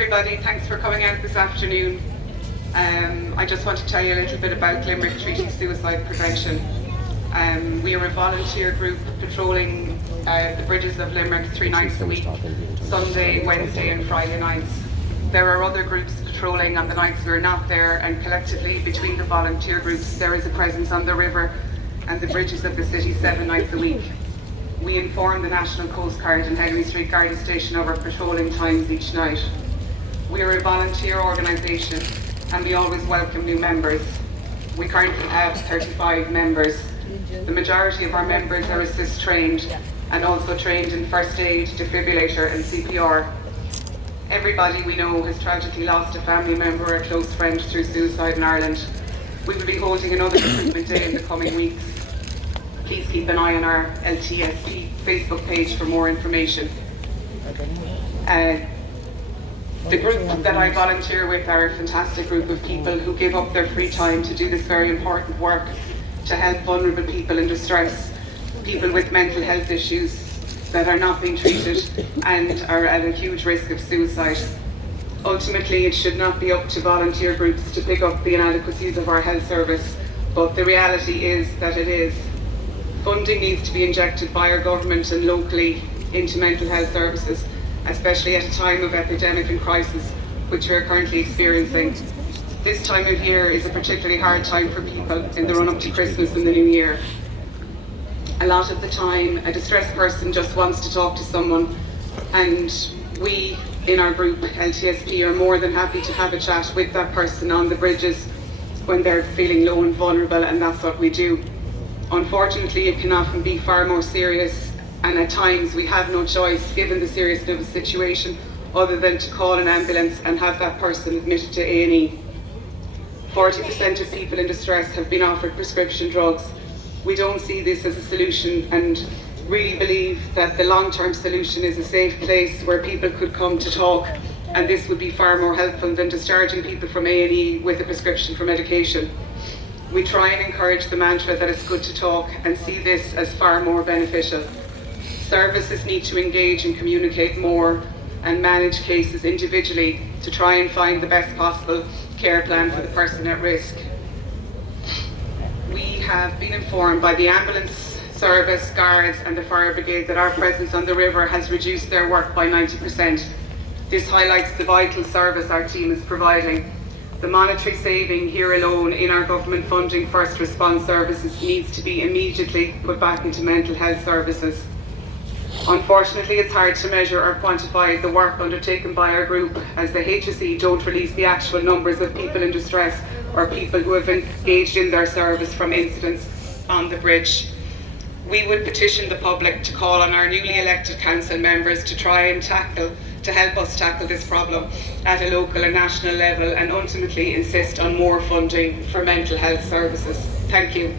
everybody, thanks for coming out this afternoon. I just want to tell you a little bit about Limerick Treaty Suicide Prevention. We are a volunteer group patrolling the bridges of Limerick 3 nights a week, Sunday, Wednesday and Friday nights. There are other groups patrolling on the nights we're not there, and collectively between the volunteer groups there is a presence on the river and the bridges of the city 7 nights a week. We inform the National Coast Guard and Henry Street Garda Station of our patrolling times each night. We are a volunteer organisation and we always welcome new members. We currently have 35 members. The majority of our members are assist trained and also trained in first aid, defibrillator and CPR. Everybody we know has tragically lost a family member or a close friend through suicide in Ireland. We will be holding another recruitment day in the coming weeks. Please keep an eye on our LTSP Facebook page for more information. The group that I volunteer with are a fantastic group of people who give up their free time to do this very important work to help vulnerable people in distress, people with mental health issues that are not being treated and are at a huge risk of suicide. Ultimately, it should not be up to volunteer groups to pick up the inadequacies of our health service, but the reality is that it is. Funding needs to be injected by our government and locally into mental health services, especially at a time of epidemic and crisis, which we are currently experiencing. This time of year is a particularly hard time for people in the run-up to Christmas and the New Year. A lot of the time, a distressed person just wants to talk to someone, and we in our group, LTSP, are more than happy to have a chat with that person on the bridges when they're feeling low and vulnerable, and that's what we do. Unfortunately, it can often be far more serious, and at times we have no choice, given the seriousness of the situation, other than to call an ambulance and have that person admitted to A&E. 40% of people in distress have been offered prescription drugs. We don't see this as a solution and really believe that the long-term solution is a safe place where people could come to talk, and this would be far more helpful than discharging people from A&E with a prescription for medication. We try and encourage the mantra that it's good to talk and see this as far more beneficial. Services need to engage and communicate more and manage cases individually to try and find the best possible care plan for the person at risk. We have been informed by the ambulance service, guards and the fire brigade that our presence on the river has reduced their work by 90%. This highlights the vital service our team is providing. The monetary saving here alone in our government funding first response services needs to be immediately put back into mental health services. Unfortunately, it's hard to measure or quantify the work undertaken by our group, as the HSE don't release the actual numbers of people in distress or people who have engaged in their service from incidents on the bridge. We would petition the public to call on our newly elected council members to try and help us tackle this problem at a local and national level, and ultimately insist on more funding for mental health services. Thank you.